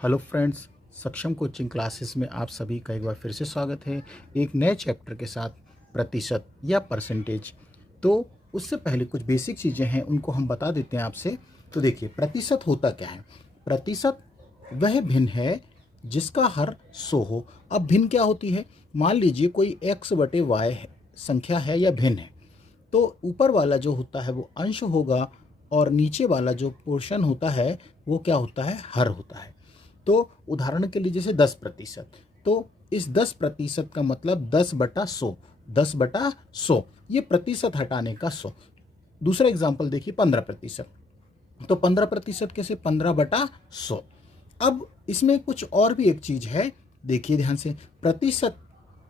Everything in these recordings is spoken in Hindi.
हेलो फ्रेंड्स, सक्षम कोचिंग क्लासेस में आप सभी का एक बार फिर से स्वागत है एक नए चैप्टर के साथ, प्रतिशत या परसेंटेज। तो उससे पहले कुछ बेसिक चीज़ें हैं, उनको हम बता देते हैं आपसे। तो देखिए, प्रतिशत होता क्या है। प्रतिशत वह भिन्न है जिसका हर 100 हो। अब भिन्न क्या होती है, मान लीजिए कोई x/y संख्या है या भिन्न है, तो ऊपर वाला जो होता है वो अंश होगा और नीचे वाला जो पोर्शन होता है वो क्या होता है, हर होता है। तो उदाहरण के लिए जैसे 10%, तो इस 10% का मतलब 10/100, 10/100 ये प्रतिशत हटाने का 100। दूसरा एग्जाम्पल देखिए 15%, तो 15% कैसे, 15/100। अब इसमें कुछ और भी एक चीज है, देखिए ध्यान से। प्रतिशत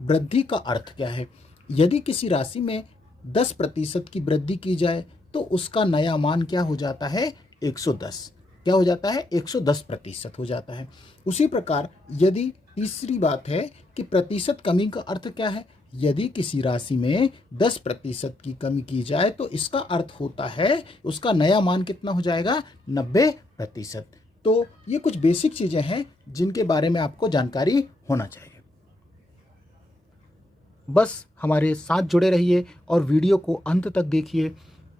वृद्धि का अर्थ क्या है। यदि किसी राशि में 10% की वृद्धि की जाए तो उसका नया मान क्या हो जाता है, 110। क्या हो जाता है, 110% हो जाता है। उसी प्रकार यदि तीसरी बात है कि प्रतिशत कमी का अर्थ क्या है। यदि किसी राशि में 10% की कमी की जाए तो इसका अर्थ होता है उसका नया मान कितना हो जाएगा, 90%। तो ये कुछ बेसिक चीजें हैं जिनके बारे में आपको जानकारी होना चाहिए। बस हमारे साथ जुड़े रहिए और वीडियो को अंत तक देखिए,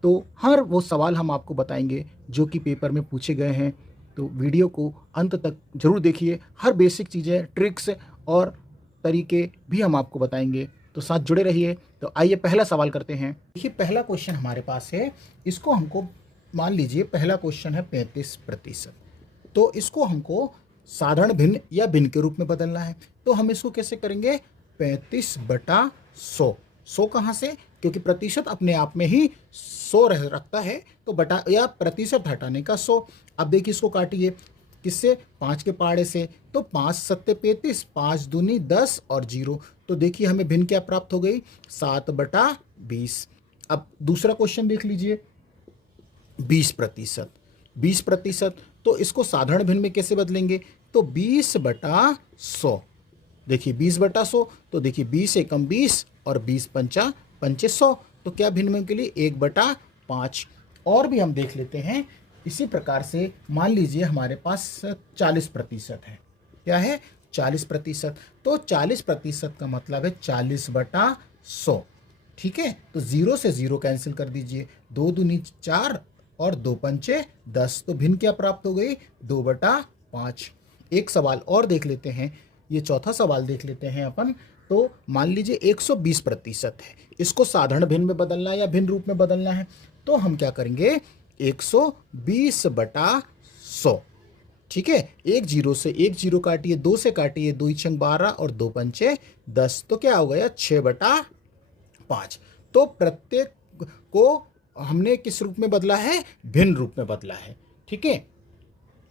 तो हर वो सवाल हम आपको बताएंगे जो कि पेपर में पूछे गए हैं। तो वीडियो को अंत तक जरूर देखिए, हर बेसिक चीज़ें, ट्रिक्स और तरीके भी हम आपको बताएंगे, तो साथ जुड़े रहिए। तो आइए पहला सवाल करते हैं। देखिए, पहला क्वेश्चन हमारे पास है, इसको हमको मान लीजिए पहला क्वेश्चन है 35%। तो इसको हमको साधारण भिन्न या भिन्न के रूप में बदलना है। तो हम इसको कैसे करेंगे, 35/100। 100 कहाँ से, क्योंकि प्रतिशत अपने आप में ही 100 रखता है, तो बटा या प्रतिशत हटाने का 100। अब देखिए इसको काटिए, किससे, 5 के पहाड़े से। तो 5 सत्ते 35, 5 दूनी 10 और 0। तो देखिए हमें भिन्न क्या प्राप्त हो गई, 7/20। अब दूसरा क्वेश्चन देख लीजिए, 20%। 20%, तो इसको साधारण भिन्न में कैसे बदलेंगे, तो 20/100। देखिए 20/100, तो देखिए 20 एकम 20 और 20 पंचे 100। तो क्या भिन्न में के लिए 1/5। और भी हम देख लेते हैं इसी प्रकार से। मान लीजिए हमारे पास 40% है। क्या है, 40%। तो 40% का मतलब है 40/100। ठीक है, तो 0 से 0 कैंसिल कर दीजिए, 2 दूनी 4 और 2 पंचे 10। तो भिन्न क्या प्राप्त हो गई, 2/5। एक सवाल और देख लेते हैं, ये चौथा सवाल देख लेते हैं अपन। तो मान लीजिए 120% है, इसको साधारण भिन्न में बदलना है या भिन्न रूप में बदलना है। तो हम क्या करेंगे, 120/100। ठीक है, एक जीरो से एक जीरो काटिए, 2 से काटिए, 2 छंग 12 और 2 पंचे 10। तो क्या हो गया, 6/5। तो प्रत्येक को हमने किस रूप में बदला है, भिन्न रूप में बदला है। ठीक है,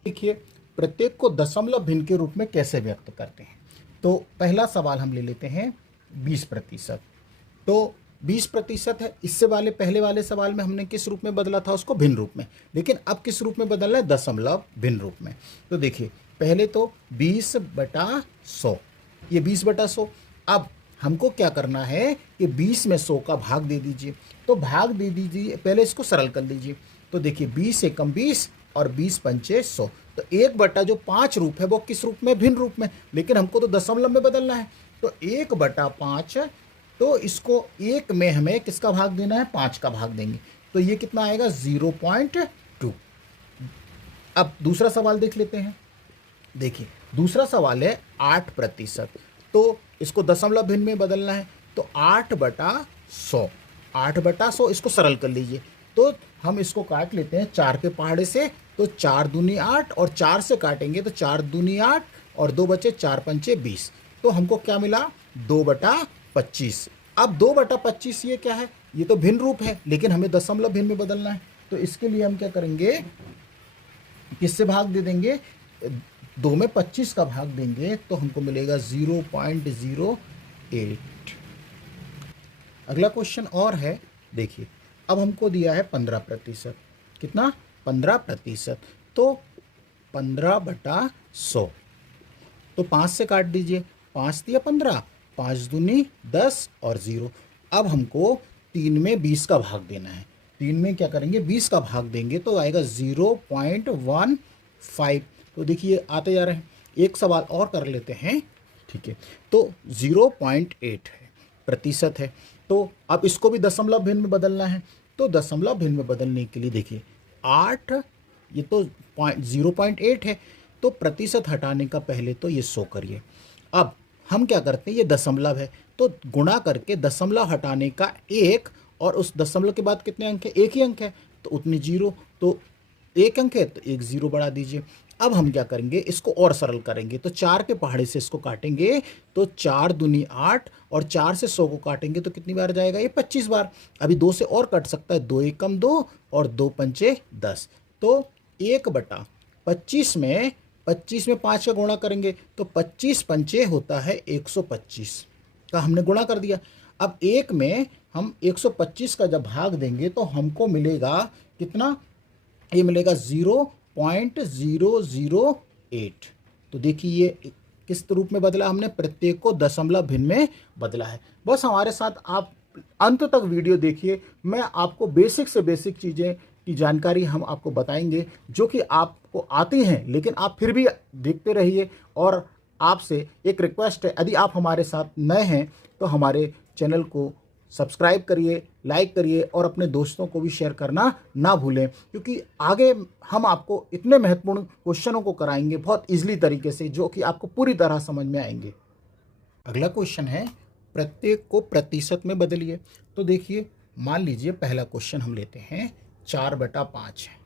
देखिए प्रत्येक को दशमलव भिन्न के रूप में कैसे व्यक्त करते हैं। तो पहला सवाल हम ले लेते हैं 20%। तो 20% है, इससे वाले पहले वाले सवाल में हमने किस रूप में बदला था, उसको भिन्न रूप में। लेकिन अब किस रूप में बदलना है, दशमलव भिन्न रूप में। तो देखिए पहले तो 20/100, ये 20/100। अब हमको क्या करना है कि 20 में 100 का भाग दे दीजिए। तो भाग दे दीजिए, पहले इसको सरल कर लीजिए। तो देखिए 20 एकम 20 और 20 पंचे 100। तो 1/5 रूप है वो किस रूप में, भिन्न रूप में। लेकिन हमको तो दशमलव में बदलना है। तो 1/5, तो इसको 1 में हमें किसका भाग देना है, 5 का भाग देंगे। तो ये कितना आएगा, 0.2। अब दूसरा सवाल देख लेते हैं। देखिए दूसरा सवाल है 8%। तो इसको दशमलव भिन्न में बदलना है। तो 8/100, 8/100 इसको सरल कर लीजिए। तो हम इसको काट लेते हैं 4 के पहाड़े से। तो 4 दूनी 8 और 4 से काटेंगे तो 4 दूनी 8 और 2 बचे, 4 पंचे 20। तो हमको क्या मिला, 2/25। अब 2/25 ये क्या है, ये तो भिन्न रूप है, लेकिन हमें दशमलव भिन्न में बदलना है। तो इसके लिए हम क्या करेंगे, किससे भाग दे देंगे, 2 में 25 का भाग देंगे तो हमको मिलेगा 0.08। अगला क्वेश्चन और है, देखिए अब हमको दिया है 15%। कितना, 15%। तो 15/100, तो 5 से काट दीजिए, 5 दिया 15, 5 दूनी 10 और 0। अब हमको 3 में 20 का भाग देना है। 3 में क्या करेंगे, 20 का भाग देंगे तो आएगा 0.15। तो देखिए आते जा रहे हैं। एक सवाल और कर लेते हैं, ठीक है। तो 0.8 है, प्रतिशत है। तो अब इसको भी दशमलव भिन्न में बदलना है। तो दशमलव भिन्न में बदलने के लिए देखिए 8, ये तो 0.8 है, तो प्रतिशत हटाने का पहले तो ये 100 करिए। अब हम क्या करते हैं, ये दशमलव है तो गुणा करके दशमलव हटाने का 1, और उस दशमलव के बाद कितने अंक है, एक ही अंक है तो उतने 0, तो एक अंक है तो एक 0 बढ़ा दीजिए। अब हम क्या करेंगे, इसको और सरल करेंगे। तो 4 के पहाड़े से इसको काटेंगे तो 4 दूनी 8, और 4 से 100 को काटेंगे तो कितनी बार जाएगा, ये 25 बार। अभी 2 से और कट सकता है, 2 एकम 2 और 2 पंचे 10। तो 1/25 में 5 का गुणा करेंगे तो 25 पंचे होता है 125 का हमने गुणा कर दिया। अब एक में हम 125 का जब भाग देंगे तो हमको मिलेगा कितना, ये मिलेगा 0.008। तो देखिए ये किस रूप में बदला, हमने प्रत्येक को दशमलव भिन्न में बदला है। बस हमारे साथ आप अंत तक वीडियो देखिए, मैं आपको बेसिक से बेसिक चीज़ें की जानकारी हम आपको बताएंगे जो कि आपको आती हैं, लेकिन आप फिर भी देखते रहिए। और आपसे एक रिक्वेस्ट है, यदि आप हमारे साथ नए हैं तो हमारे चैनल को सब्सक्राइब करिए, लाइक करिए और अपने दोस्तों को भी शेयर करना ना भूलें, क्योंकि आगे हम आपको इतने महत्वपूर्ण क्वेश्चनों को कराएंगे बहुत इजीली तरीके से, जो कि आपको पूरी तरह समझ में आएंगे। अगला क्वेश्चन है, प्रत्येक को प्रतिशत में बदलिए। तो देखिए मान लीजिए पहला क्वेश्चन हम लेते हैं, 4/5 है,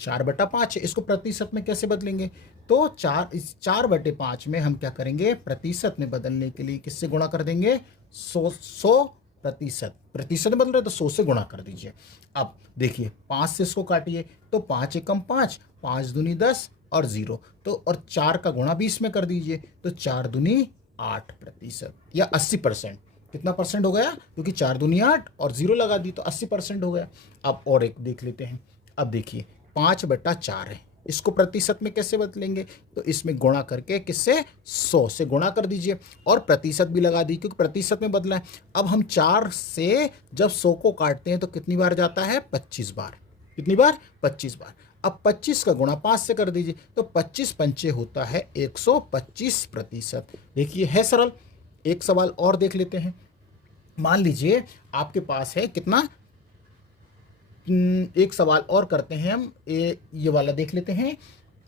4/5 है, इसको प्रतिशत में कैसे बदलेंगे। तो 4/5 में हम क्या करेंगे, प्रतिशत में बदलने के लिए किससे गुणा कर देंगे, 100%। प्रतिशत में बदल रहे तो 100 से गुणा कर दीजिए। अब देखिए 5 से इसको काटिए तो 5 एकम 5, 5 दूनी 10 और 0, तो और 4 का गुणा 20 में कर दीजिए तो 4 दूनी 8% या 80%। कितना परसेंट हो गया, क्योंकि 4 दूनी 8 और 0 लगा दी तो 80% हो गया। अब और एक देख लेते हैं। अब देखिए 5/4 है, इसको प्रतिशत में कैसे बदलेंगे, तो इसमें गुणा करके किससे, 100 से गुणा कर दीजिए और प्रतिशत भी लगा दी क्योंकि प्रतिशत में बदला है। अब हम 4 से जब 100 को काटते हैं तो कितनी बार जाता है, 25 बार। कितनी बार, 25 बार। अब 25 का गुणा 5 से कर दीजिए तो 25 पंचे होता है 125%। देखिए है सरल। एक सवाल और देख लेते हैं। मान लीजिए आपके पास है कितना, एक सवाल और करते हैं हम, ये वाला देख लेते हैं,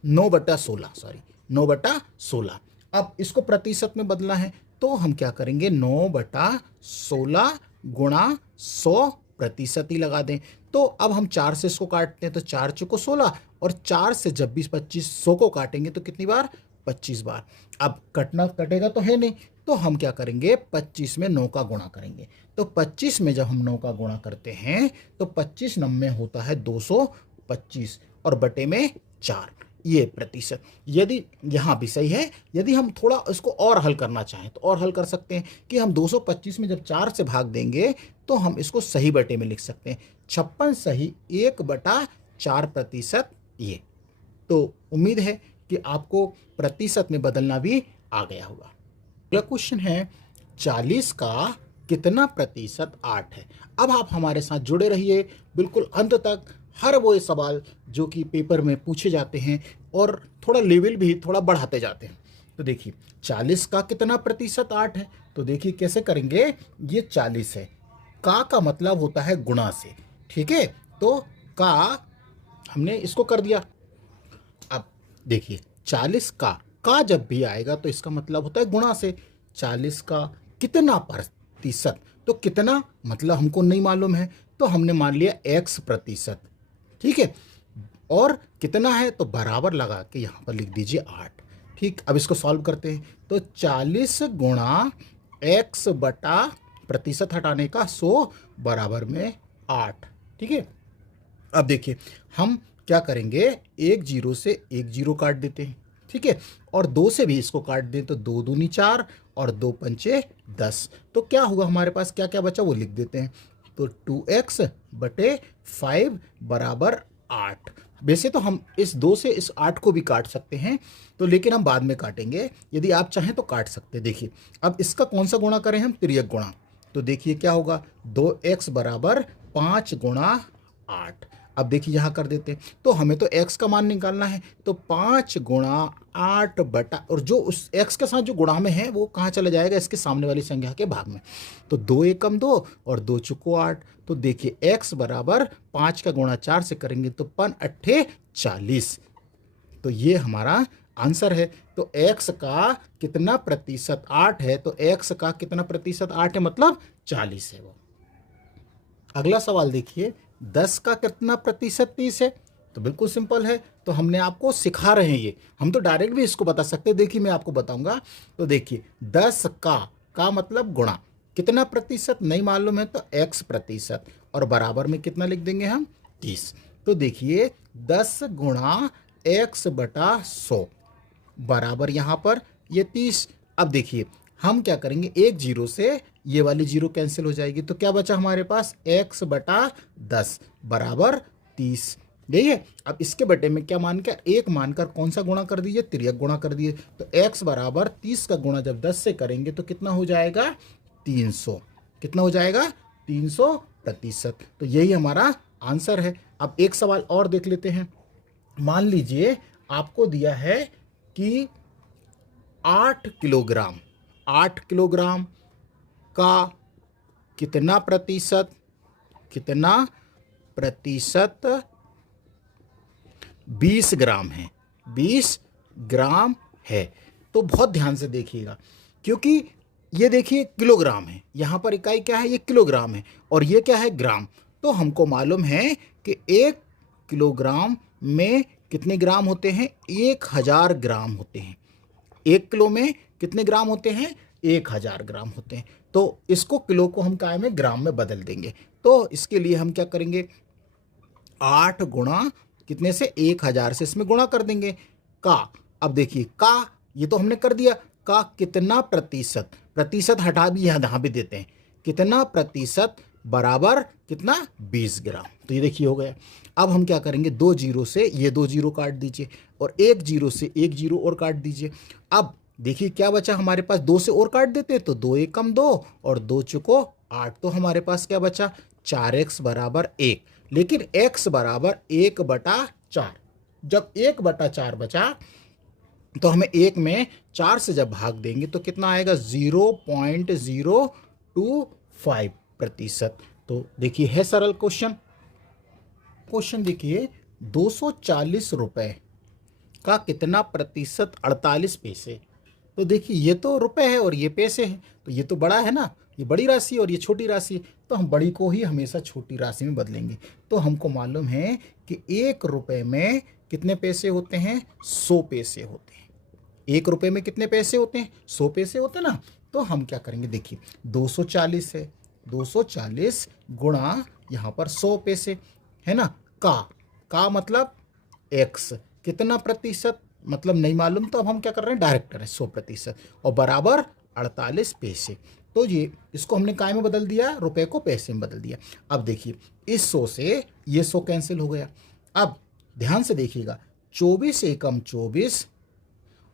9/16, सॉरी 9/16। अब इसको प्रतिशत में बदलना है तो हम क्या करेंगे, 9/16 गुणा 100 प्रतिशत ही लगा दें। तो अब हम 4 से इसको काटते हैं तो 4 चौको 16, और 4 से जब 25 100 को काटेंगे तो कितनी बार, 25 बार। अब कटना कटेगा तो है नहीं, तो हम क्या करेंगे, 25 में 9 का गुणा करेंगे। तो 25 में जब हम 9 का गुणा करते हैं तो 25 9 होता है 225 और बटे में 4, ये प्रतिशत। यदि यहाँ भी सही है, यदि हम थोड़ा इसको और हल करना चाहें तो और हल कर सकते हैं कि हम 225 में जब 4 से भाग देंगे तो हम इसको सही बटे में लिख सकते हैं, 56 सही 1/4%। ये तो उम्मीद है कि आपको प्रतिशत में बदलना भी आ गया होगा। अगला क्वेश्चन है, 40 का कितना प्रतिशत 8 है। अब आप हमारे साथ जुड़े रहिए बिल्कुल अंत तक, हर वो सवाल जो कि पेपर में पूछे जाते हैं और थोड़ा लेवल भी थोड़ा बढ़ाते जाते हैं। तो देखिए 40 का कितना प्रतिशत 8 है, तो देखिए कैसे करेंगे, ये 40 है, का मतलब होता है गुणा से, ठीक है। तो का हमने इसको कर दिया। अब देखिए 40 का जब भी आएगा तो इसका मतलब होता है गुणा से। 40 का कितना प्रतिशत, तो कितना मतलब हमको नहीं मालूम है तो हमने मान लिया x%, ठीक है। और कितना है तो बराबर लगा के यहाँ पर लिख दीजिए 8, ठीक। अब इसको सॉल्व करते हैं तो 40 गुणा x बटा प्रतिशत हटाने का 100 बराबर में 8, ठीक है। अब देखिए हम क्या करेंगे, 1 0 से 1 0 काट देते हैं, ठीक है, और 2 से भी इसको काट दें तो 2 दूनी 4 और 2 पंचे 10। तो क्या होगा, हमारे पास क्या क्या बचा वो लिख देते हैं। तो 2x बटे 5 बराबर 8। वैसे तो हम इस 2 से इस 8 को भी काट सकते हैं, तो लेकिन हम बाद में काटेंगे, यदि आप चाहें तो काट सकते हैं। देखिए अब इसका कौन सा गुणा करें हम, तिर्यक गुणा। तो देखिए क्या होगा, 2x बराबर 5 गुणा 8। अब देखिए यहाँ कर देते हैं, तो हमें तो x का मान निकालना है, तो 5 गुणा 8 बटा, और जो उस x के साथ जो गुणा में है वो कहाँ चला जाएगा, इसके सामने वाली संख्या के भाग में। तो 2 एकम 2 और 2 चुको 8। तो देखिए x बराबर 5 का गुणा 4 से करेंगे तो 5 अट्ठे 40। तो ये हमारा आंसर है। तो x का कितना प्रतिशत 8 है, तो x का कितना प्रतिशत 8 है, मतलब 40 है वो। अगला सवाल देखिए, 10 का कितना प्रतिशत 30 है, तो बिल्कुल सिंपल है। तो हमने आपको सिखा रहे हैं ये, हम तो डायरेक्ट भी इसको बता सकते हैं। देखिए मैं आपको बताऊंगा। तो देखिए 10 का मतलब गुणा, कितना प्रतिशत नहीं मालूम है तो x प्रतिशत, और बराबर में कितना लिख देंगे हम, 30। तो देखिए 10 गुणा x बटा 100 बराबर यहाँ पर ये 30। अब देखिए हम क्या करेंगे, एक जीरो से ये वाली जीरो कैंसिल हो जाएगी, तो क्या बचा हमारे पास, x बटा 10 बराबर 30। देखिए अब इसके बटे में क्या मानकर, एक मानकर कौन सा गुणा कर दीजिए, तिर्यक गुणा कर दिए। तो x बराबर 30 का गुणा जब 10 से करेंगे तो कितना हो जाएगा, 300। कितना हो जाएगा, 300 प्रतिशत। तो यही हमारा आंसर है। अब एक सवाल और देख लेते हैं। मान लीजिए आपको दिया है कि 8 किलोग्राम का कितना प्रतिशत 20 ग्राम है, 20 ग्राम है। तो बहुत ध्यान से देखिएगा, क्योंकि ये देखिए किलोग्राम है, यहाँ पर इकाई क्या है, ये किलोग्राम है, और ये क्या है, ग्राम। तो हमको मालूम है कि 1 किलोग्राम में कितने ग्राम होते हैं, 1000 ग्राम होते हैं। 1 किलो में कितने ग्राम होते हैं, 1000 ग्राम होते हैं। तो इसको किलो को हम काय में, ग्राम में बदल देंगे। तो इसके लिए हम क्या करेंगे, 8 गुणा कितने से, 1000 से इसमें गुणा कर देंगे का। अब देखिए का ये तो हमने कर दिया, का कितना प्रतिशत, प्रतिशत हटा भी यहाँ भी देते हैं, कितना प्रतिशत बराबर कितना, 20 ग्राम। तो ये देखिए हो गया। अब हम क्या करेंगे, 2 जीरो से ये 2 जीरो काट दीजिए, और 1 जीरो से 1 जीरो और काट दीजिए। अब देखिए क्या बचा हमारे पास, 2 से और काट देते तो 2 एकम 2 और 2 चुको 8। तो हमारे पास क्या बचा, 4x बराबर 1। लेकिन x बराबर 1 बटा 4। जब 1 बटा 4 बचा तो हमें 1 में 4 से जब भाग देंगे तो कितना आएगा, 0.025 प्रतिशत। तो देखिए है सरल क्वेश्चन देखिए, 240 रुपए का कितना प्रतिशत 48 पैसे। तो देखिए ये तो रुपए है और ये पैसे हैं, तो ये तो बड़ा है ना, ये बड़ी राशि और ये छोटी राशि है, तो हम बड़ी को ही हमेशा छोटी राशि में बदलेंगे। तो हमको मालूम है कि 1 रुपए में कितने पैसे होते हैं, 100 पैसे होते हैं। 1 रुपए में कितने पैसे होते हैं, 100 पैसे होते हैं ना। तो हम क्या करेंगे, देखिए 240 है, 240 गुणा यहाँ पर 100 पैसे है ना, का मतलब x, कितना प्रतिशत मतलब नहीं मालूम, तो अब हम क्या कर रहे हैं, डायरेक्ट कर रहे हैं 100%, और बराबर 48 पैसे। तो ये इसको हमने काय में बदल दिया, रुपए को पैसे में बदल दिया। अब देखिए इस 100 से ये 100 कैंसिल हो गया। अब ध्यान से देखिएगा, 24 एकम 24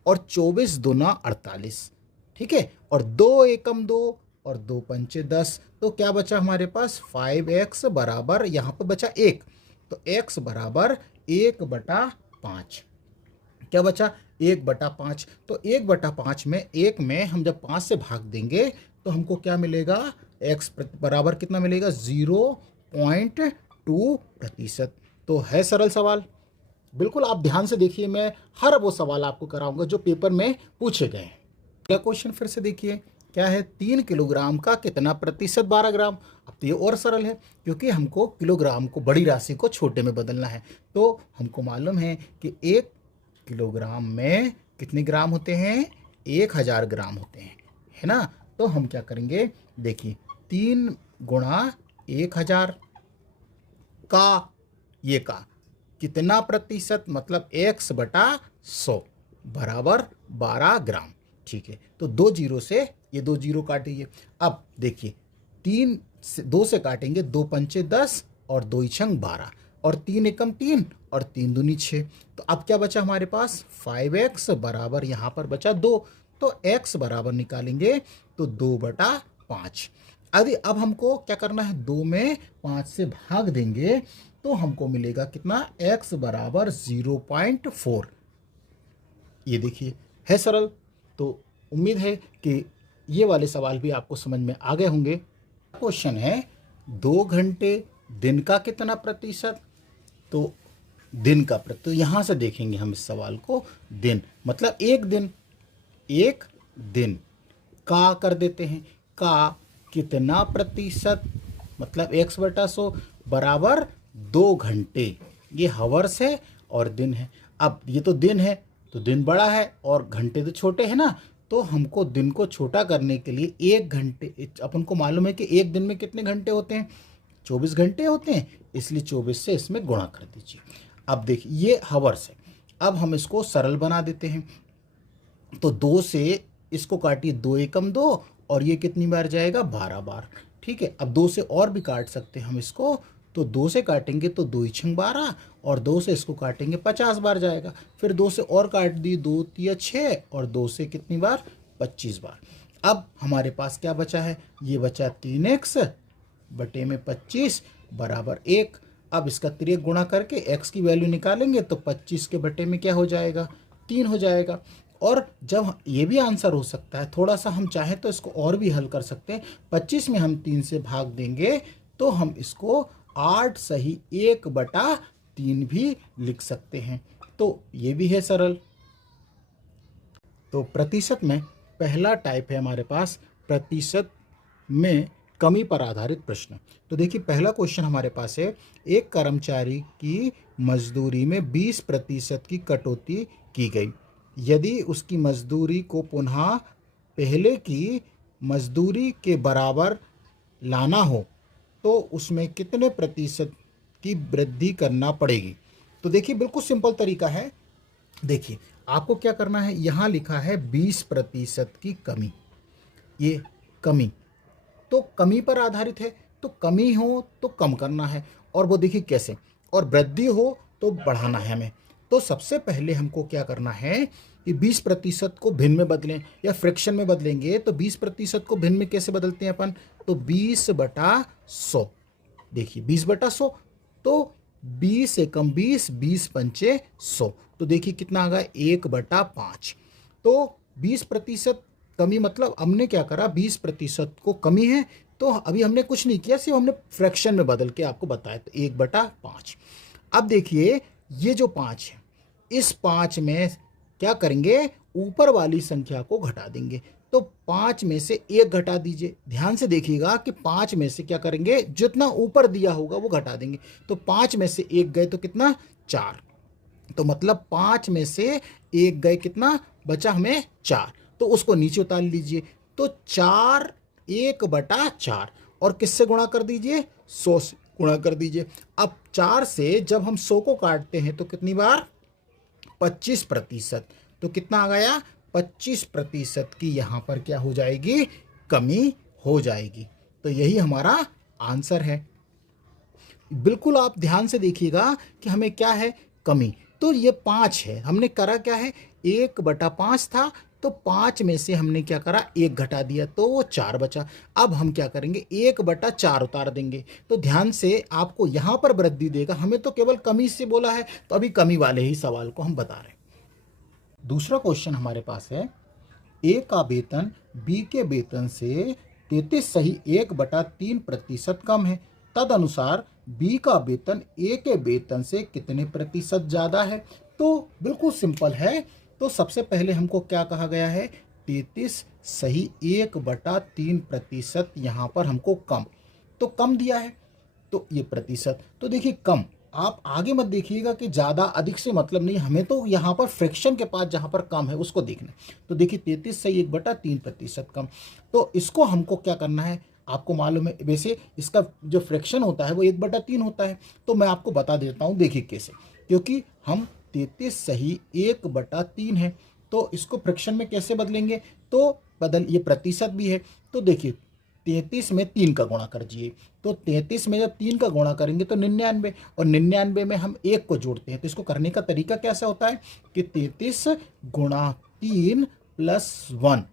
और 24 दूना 48, ठीक है, और 2 एकम 2 और 2 पंचे 10। तो क्या बचा हमारे पास, 5x बराबर यहाँ पर बचा 1, तो x बराबर 1 बटा 5। क्या बचा, 1 बटा 5। तो 1 बटा 5 में 1 में हम जब 5 से भाग देंगे तो हमको क्या मिलेगा, x बराबर कितना मिलेगा, 0.2 प्रतिशत। तो है सरल सवाल, बिल्कुल आप ध्यान से देखिए, मैं हर वो सवाल आपको कराऊंगा जो पेपर में पूछे गए हैं। अगला क्वेश्चन फिर से देखिए, क्या है, 3 किलोग्राम का कितना प्रतिशत 12 ग्राम। अब तो ये और सरल है, क्योंकि हमको किलोग्राम को, बड़ी राशि को छोटे में बदलना है। तो हमको मालूम है कि 1 किलोग्राम में कितने ग्राम होते हैं, 1000 ग्राम होते हैं, है ना। तो हम क्या करेंगे, देखिए 3 गुणा 1000 का, ये का कितना प्रतिशत, मतलब x बटा 100 बराबर 12 ग्राम, ठीक है। तो 2 जीरो से ये 2 जीरो काटिए। अब देखिए 3 से 2 से काटेंगे, 2 पंचे 10 और 2 छंग 12, और 3 एकम 3 और 3 दूनी 6। तो अब क्या बचा हमारे पास, 5x बराबर यहाँ पर बचा 2। तो x बराबर निकालेंगे तो 2 बटा 5। यदि अब हमको क्या करना है, 2 में 5 से भाग देंगे तो हमको मिलेगा कितना, x बराबर 0.4। ये देखिए है सरल। तो उम्मीद है कि ये वाले सवाल भी आपको समझ में आ गए होंगे। क्वेश्चन है 2 घंटे दिन का कितना प्रतिशत। तो दिन का तो यहाँ से देखेंगे हम इस सवाल को, दिन मतलब एक दिन, एक दिन का कर देते हैं, का कितना प्रतिशत मतलब x/100 बराबर 2 घंटे। ये हवर्स है और दिन है। अब ये तो दिन है तो दिन बड़ा है और घंटे तो छोटे हैं ना, तो हमको दिन को छोटा करने के लिए 1 घंटे, अपन को मालूम है कि एक दिन में कितने घंटे होते हैं, 24 घंटे होते हैं, इसलिए 24 से इसमें गुणा कर दीजिए। अब देखिए ये हवर्स है। अब हम इसको सरल बना देते हैं। तो 2 से इसको काटिए, 2 एकम 2 और ये कितनी बार जाएगा, 12 बार। ठीक है, अब 2 से और भी काट सकते हैं हम इसको। तो 2 से काटेंगे तो 2 × 12 और 2 से इसको काटेंगे 50 बार जाएगा। फिर 2 से और काट दी, 2 × 6 और 2 से कितनी बार, 25 बार। अब हमारे पास क्या बचा है, ये बचा 3x बटे में 25 बराबर 1। अब इसका तिर्यक गुणा करके x की वैल्यू निकालेंगे तो 25 के बटे में क्या हो जाएगा, 3 हो जाएगा। और जब ये भी आंसर हो सकता है, थोड़ा सा हम चाहें तो इसको और भी हल कर सकते हैं। 25 में हम 3 से भाग देंगे तो हम इसको 8 सही 1/3 भी लिख सकते हैं। तो ये भी है सरल। तो प्रतिशत में पहला टाइप है हमारे पास, प्रतिशत में कमी पर आधारित प्रश्न। तो देखिए पहला क्वेश्चन हमारे पास है, एक कर्मचारी की मजदूरी में 20% की कटौती की गई। यदि उसकी मजदूरी को पुनः पहले की मजदूरी के बराबर लाना हो तो उसमें कितने प्रतिशत की वृद्धि करना पड़ेगी। तो देखिए बिल्कुल सिंपल तरीका है। देखिए आपको क्या करना है, यहाँ लिखा है 20% की कमी, ये कमी तो कमी पर आधारित है, तो कमी हो तो कम करना है। और वो देखिए कैसे, और वृद्धि हो तो बढ़ाना है हमें। तो सबसे पहले हमको क्या करना है कि 20% को भिन्न में बदलें या फ्रैक्शन में बदलेंगे। तो 20% को भिन्न में कैसे बदलते हैं अपन, तो 20/100। देखिए 20/100 तो 20 एकम 20, 20 पंचे 100। तो देखिए कितना आ गया, 1/5। तो 20% कमी मतलब हमने क्या करा, 20% को कमी है तो अभी हमने कुछ नहीं किया, सिर्फ हमने फ्रैक्शन में बदल के आपको बताया। तो 1/5। अब देखिए ये जो 5 है, इस 5 में क्या करेंगे, ऊपर वाली संख्या को घटा देंगे। तो 5 में से 1 घटा दीजिए। ध्यान से देखिएगा कि 5 में से क्या करेंगे, जितना ऊपर दिया होगा वो घटा देंगे। तो 5 में से 1 गए तो कितना, 4। तो मतलब 5 में से 1 गए, कितना बचा हमें, 4। तो उसको नीचे उतार लीजिए। तो 4 1/4 और किससे गुणा कर दीजिए, 100 से गुणा कर दीजिए। अब 4 से जब हम 100 को काटते हैं तो कितनी बार, 25%। तो कितना आ गया, 25% की यहाँ पर क्या हो जाएगी, कमी हो जाएगी। तो यही हमारा आंसर है। बिल्कुल आप ध्यान से देखिएगा कि हमें क्या है, कमी। तो ये 5 है, हमने करा क्या है, 1/5 था तो 5 में से हमने क्या करा, 1 घटा दिया तो वो 4 बचा। अब हम क्या करेंगे, 1/4 उतार देंगे। तो ध्यान से आपको यहाँ पर वृद्धि देगा, हमें तो केवल कमी से बोला है तो अभी कमी वाले ही सवाल को हम बता रहे हैं। दूसरा क्वेश्चन हमारे पास है, ए का वेतन बी के वेतन से 33 सही 1/3% कम है। तदनुसार बी का वेतन ए के वेतन से कितने प्रतिशत ज़्यादा है। तो बिल्कुल सिंपल है। तो सबसे पहले हमको क्या कहा गया है, 33 सही 1/3% यहाँ पर हमको कम, तो कम दिया है तो ये प्रतिशत। तो देखिए कम, आप आगे मत देखिएगा कि ज़्यादा अधिक से मतलब नहीं, हमें तो यहाँ पर फ्रैक्शन के पास जहाँ पर कम है उसको देखना है। तो देखिए 33 सही 1/3% कम। तो इसको हमको क्या करना है, आपको मालूम है वैसे इसका जो फ्रैक्शन होता है वो 1/3 होता है। तो मैं आपको बता देता हूँ, देखिए कैसे, क्योंकि हम 33 सही 1/3 है तो इसको फ्रैक्शन में कैसे बदलेंगे, तो ये प्रतिशत भी है। तो देखिए 33 में 3 का गुणा करिए। तो 33 में जब 3 का गुणा करेंगे तो 99, और 99 में हम 1 को जोड़ते हैं। तो इसको करने का तरीका कैसा होता है कि 33 × 3 + 1,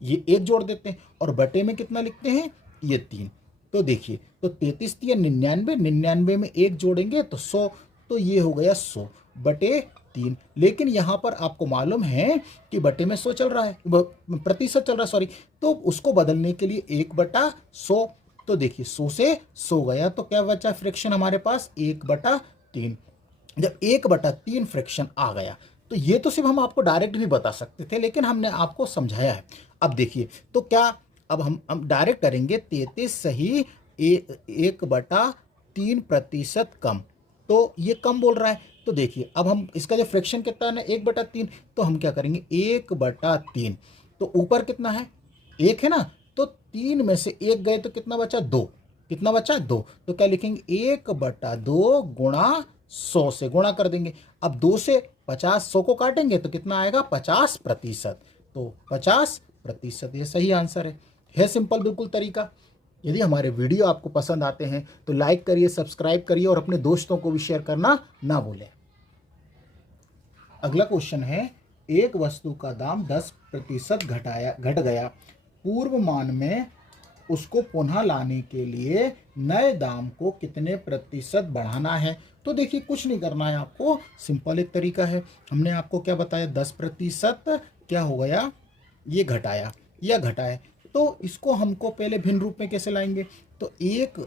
ये 1 जोड़ देते हैं और बटे में कितना लिखते हैं, ये 3। तो देखिए, तो 33 3 99, 99 में 1 जोड़ेंगे तो 100, तो ये हो गया 100 बटे 3। लेकिन यहाँ पर आपको मालूम है कि बटे में 100 चल रहा है, प्रतिशत चल रहा है, सॉरी। तो उसको बदलने के लिए 1/100। तो देखिए 100 से 100 गया तो क्या बचा फ्रैक्शन हमारे पास, 1/3। जब 1/3 फ्रैक्शन आ गया तो ये तो सिर्फ हम आपको डायरेक्ट भी बता सकते थे, लेकिन हमने आपको समझाया है। अब देखिए तो क्या, अब हम डायरेक्ट करेंगे, 33 सही 1/3% कम, तो ये कम बोल रहा है। तो देखिए अब हम इसका जो फ्रैक्शन कितना है, 1/3, तो हम क्या करेंगे 1/3। तो ऊपर कितना है, 1 है ना, तो 3 में से 1 गए तो कितना बचा, 2। कितना बचा, 2। तो क्या लिखेंगे, 1/2 गुणा 100 से गुणा कर देंगे। अब 2 से 50 100 को काटेंगे तो कितना आएगा, 50%। तो 50%, ये सही आंसर है सिंपल बिल्कुल तरीका। यदि हमारे वीडियो आपको पसंद आते हैं तो लाइक करिए, सब्सक्राइब करिए और अपने दोस्तों को भी शेयर करना ना भूलें। अगला क्वेश्चन है, एक वस्तु का दाम 10% घट गया, पूर्व मान में उसको पुनः लाने के लिए नए दाम को कितने प्रतिशत बढ़ाना है। तो देखिए कुछ नहीं करना है आपको, सिंपल एक तरीका है। हमने आपको क्या बताया, 10% क्या हो गया, ये घटाया या घटाए, तो इसको हमको पहले भिन्न रूप में कैसे लाएंगे, तो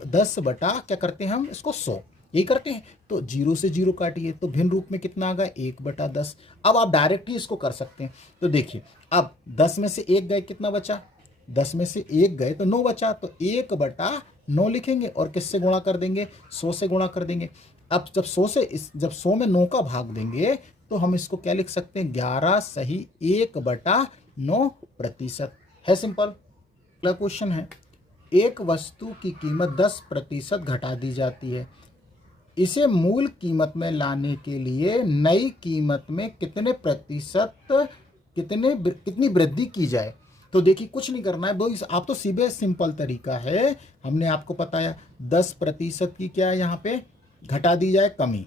10 बटा क्या करते हैं हम, इसको 100 यही करते हैं। तो 0 से 0 काटिए तो भिन्न रूप में कितना आ गया, 1/10। अब आप डायरेक्ट ही इसको कर सकते हैं। तो देखिए अब 10 में से 1 गए, कितना बचा, 10 में से 1 गए तो 9 बचा, तो 1/9 लिखेंगे और किससे गुणा कर देंगे, 100 से गुणा कर देंगे। अब जब 100 में 9 का भाग देंगे तो हम इसको क्या लिख सकते हैं, 11 सही 1/9% है सिंपल। अगला क्वेश्चन है, एक वस्तु की कीमत 10% घटा दी जाती है, इसे मूल कीमत में लाने के लिए नई कीमत में कितनी वृद्धि की जाए। तो देखिए कुछ नहीं करना है भाई, आप तो सीधे सिंपल तरीका है, हमने आपको बताया 10% की क्या है यहाँ पे, घटा दी जाए कमी,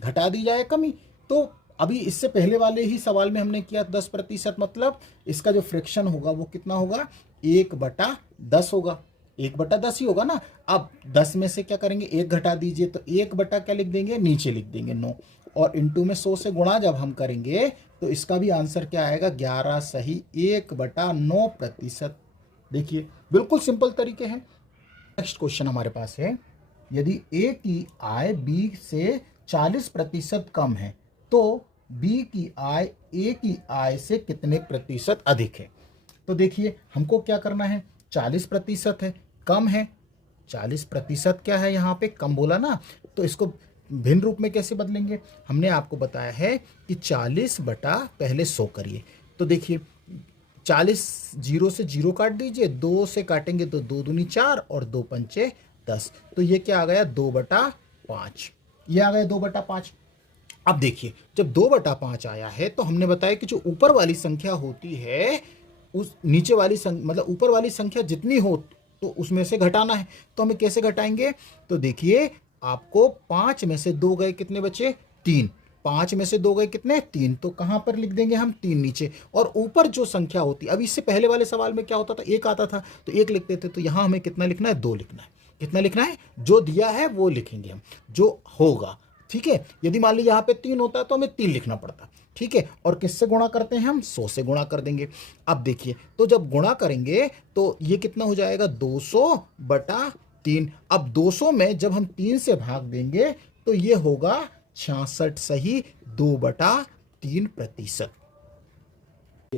घटा दी जाए कमी। तो अभी इससे पहले वाले ही सवाल में हमने किया 10%, मतलब इसका जो फ्रैक्शन होगा वो कितना होगा, 1/10 होगा, 1/10 ही होगा ना। अब 10 में से क्या करेंगे, 1 घटा दीजिए, तो 1 बटा क्या लिख देंगे, नीचे लिख देंगे 9, और इंटू में 100 से गुणा जब हम करेंगे तो इसका भी आंसर क्या आएगा, 11 सही 1/9%। देखिए बिल्कुल सिंपल तरीके हैं। नेक्स्ट क्वेश्चन हमारे पास है, यदि ए की आय बी से 40% कम है तो बी की आय ए की आय से कितने प्रतिशत अधिक है। तो देखिए हमको क्या करना है, 40% है, कम है, 40% क्या है यहाँ पे, कम बोला ना, तो इसको भिन्न रूप में कैसे बदलेंगे, हमने आपको बताया है कि 40 बटा पहले 100 करिए। तो देखिए 40, 0 से 0 काट दीजिए, 2 से काटेंगे तो 2 दूनी 4 और 2 पंचे 10, तो ये क्या आ गया, 2/5, ये आ गया 2/5। अब देखिए जब 2/5 आया है तो हमने बताया कि जो ऊपर वाली संख्या होती है उस नीचे वाली मतलब ऊपर वाली संख्या जितनी हो तो उसमें से घटाना है। तो हमें कैसे घटाएंगे, तो देखिए आपको 5 में से 2 गए, कितने बचे, 3, 5 में से 2 गए कितने, 3, तो कहाँ पर लिख देंगे हम, 3 नीचे, और ऊपर जो संख्या होती, अब इससे पहले वाले सवाल में क्या होता था, 1 आता था तो 1 लिखते थे, तो यहाँ हमें कितना लिखना है, 2 लिखना है। कितना लिखना है, जो दिया है वो लिखेंगे हम, जो होगा, ठीक है। यदि मान लीजिए यहाँ पे 3 होता है तो हमें 3 लिखना पड़ता, ठीक है। और किससे गुणा करते हैं हम, 100 से गुणा कर देंगे। अब देखिए तो जब गुणा करेंगे तो ये कितना हो जाएगा, 200/3। अब 200 में जब हम 3 से भाग देंगे तो ये होगा 66 सही 2/3%।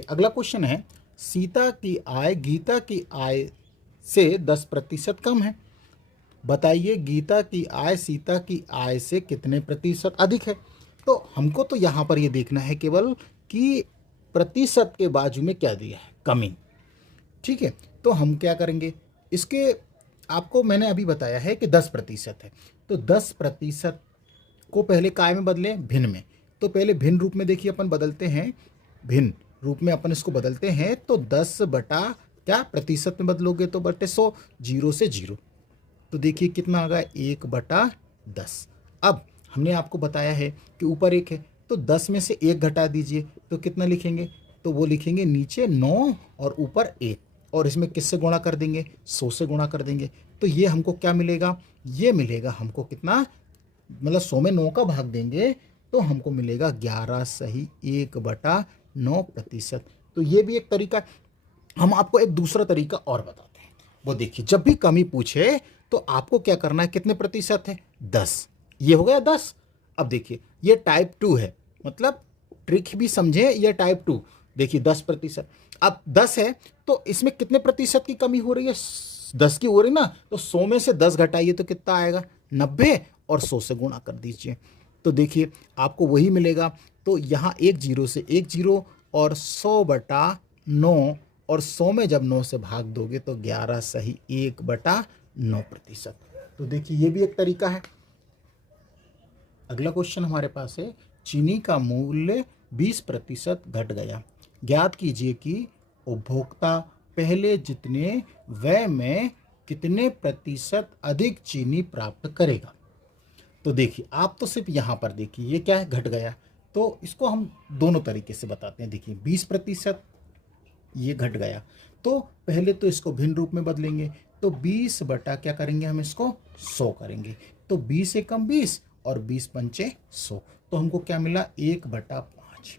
अगला क्वेश्चन है, सीता की आय गीता की आय से 10% कम है, बताइए गीता की आय सीता की आय से कितने प्रतिशत अधिक है। तो हमको तो यहाँ पर ये देखना है केवल कि प्रतिशत के बाजू में क्या दिया है, कमी, ठीक है। तो हम क्या करेंगे, इसके आपको मैंने अभी बताया है कि 10% है, तो 10% को पहले काय में बदलें, भिन्न में। तो पहले भिन्न रूप में देखिए अपन बदलते हैं, भिन्न रूप में अपन इसको बदलते हैं, तो 10 बटा क्या प्रतिशत में बदलोगे तो बटे 100, 0 से 0, तो देखिए कितना आ गया, 1/10। अब हमने आपको बताया है कि ऊपर 1 है तो 10 में से 1 घटा दीजिए तो कितना लिखेंगे, तो वो लिखेंगे नीचे 9 और ऊपर 1, और इसमें किससे गुणा कर देंगे, 100 से गुणा कर देंगे। तो ये हमको क्या मिलेगा, ये मिलेगा हमको कितना, मतलब 100 में 9 का भाग देंगे तो हमको मिलेगा 11 सही 1/9%। तो ये भी एक तरीका है। हम आपको एक दूसरा तरीका और बताते हैं। वो देखिए, जब भी कमी पूछे तो आपको क्या करना है, कितने प्रतिशत है, 10। ये हो गया 10। अब देखिए ये टाइप 2 है, मतलब ट्रिक भी समझे, ये टाइप 2। देखिए 10%। अब 10 है तो इसमें कितने प्रतिशत की कमी हो रही है, 10 की हो रही ना, तो 100 में से 10 घटाइए तो कितना आएगा, 90, और 100 से गुणा कर दीजिए तो देखिए आपको वही मिलेगा। तो यहाँ एक जीरो से एक जीरो और 100/9, और 100 में जब 9 से भाग दोगे तो 11 सही 1/9%। तो देखिए ये भी एक तरीका है। अगला क्वेश्चन हमारे पास है, चीनी का मूल्य 20% घट गया, ज्ञात कीजिए कि उपभोक्ता पहले जितने व्यय में कितने प्रतिशत अधिक चीनी प्राप्त करेगा। तो देखिए आप तो सिर्फ यहाँ पर देखिए ये क्या है, घट गया, तो इसको हम दोनों तरीके से बताते हैं। देखिए 20% ये घट गया, तो पहले तो इसको भिन्न रूप में बदलेंगे, तो 20 बटा क्या करेंगे हम, इसको 100 करेंगे, तो 20 एकम 20 और 20 पंचे 100, तो हमको क्या मिला, 1/5।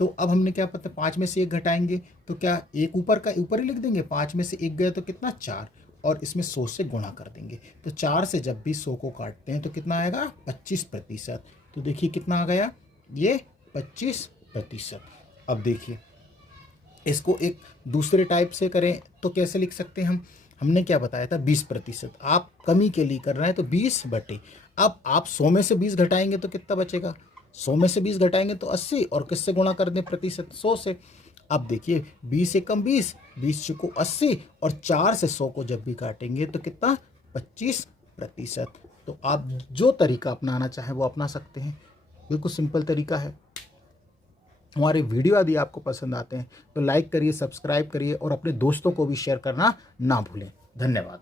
तो अब हमने क्या पता, 5 में से 1 घटाएंगे तो क्या, एक ऊपर का ऊपर ही लिख देंगे, 5 में से 1 गया तो कितना, 4, और इसमें 100 से गुणा कर देंगे। तो 4 से जब भी 100 को काटते हैं तो कितना आएगा, 25%। तो देखिए कितना आ गया, ये 25%। अब देखिए इसको एक दूसरे टाइप से करें तो कैसे लिख सकते हैं हम, हमने क्या बताया था, 20%। आप कमी के लिए कर रहे हैं तो 20 बटे, अब आप 100 में से 20 घटाएंगे तो कितना बचेगा, 100 में से 20 घटाएंगे तो 80, और किससे गुणा कर दें, प्रतिशत, 100 से। अब देखिए 20 एकम 20, 20 चुको 80, और 4 से 100 को जब भी काटेंगे तो कितना, 25%। तो आप जो तरीका अपनाना चाहें वो अपना सकते हैं, बिल्कुल सिंपल तरीका है। हमारे वीडियो यदि आपको पसंद आते हैं तो लाइक करिए, सब्सक्राइब करिए और अपने दोस्तों को भी शेयर करना ना भूलें। धन्यवाद।